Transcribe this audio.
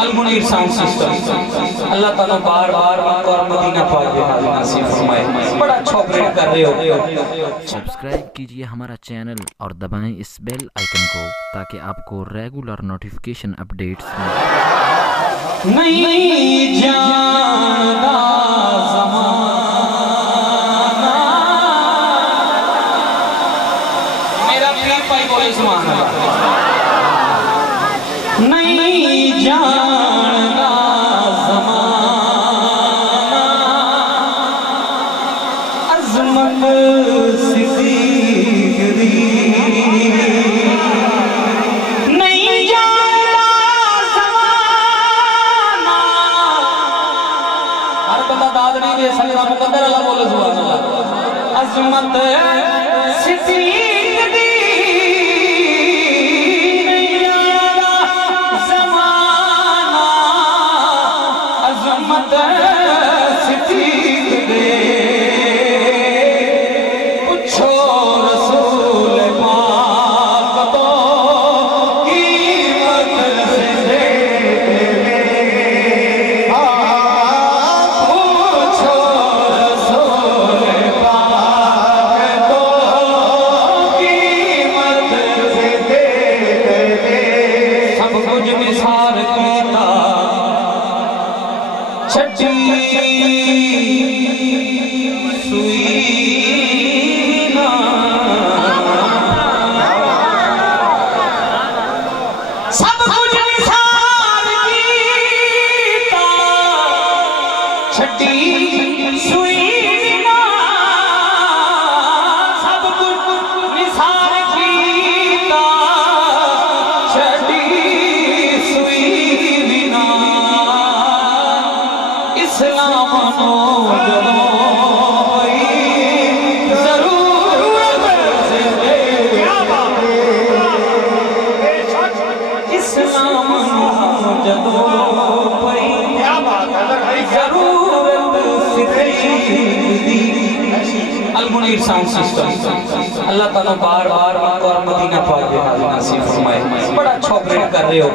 Almunir sound system. अल्लाह ताला बार बार मक्का और Medina पाक में हाजिर नसीब फरमाए। बड़ा अच्छा ऑपरेट कर रहे हो। सब्सक्राइब कीजिए हमारा चैनल और दबाएं इस बेल आइकन को ताकि आपको रेगुलर नोटिफिकेशन अपडेट्स मिलें। नहीं जानता ज़माना मेरा पीर भाई बोले सुभान अल्लाह। नहीं जानता ज़माना अज़मत सिद्दीक़ दी। नहीं जानता ज़माना हर बंदा दाद नहीं दे सकता। मुकद्दर अल्लाह बोले सुभान अल्लाह। अज़मत सिद्दीक़ दी सिद्दीक़ दे पूछो रसूल पाक तो कीमत से दे। पूछो रसूल पाक तो कीमत से दे। सब कुछ निसार कीता छठी सुईना सब कुछ निसार कीता छठी सुईना। सब कुछ निसार कीता छठी सुईना। इस्लाम नो जरूरत से दे। इस्लाम नो जरूरत से दी। Almunir sound system. अल्लाह ताला बार बार मक्का और मदीना पाक में हाजिर नसीब फरमाए। बड़ा अच्छा ऑपरेट कर रहे हो।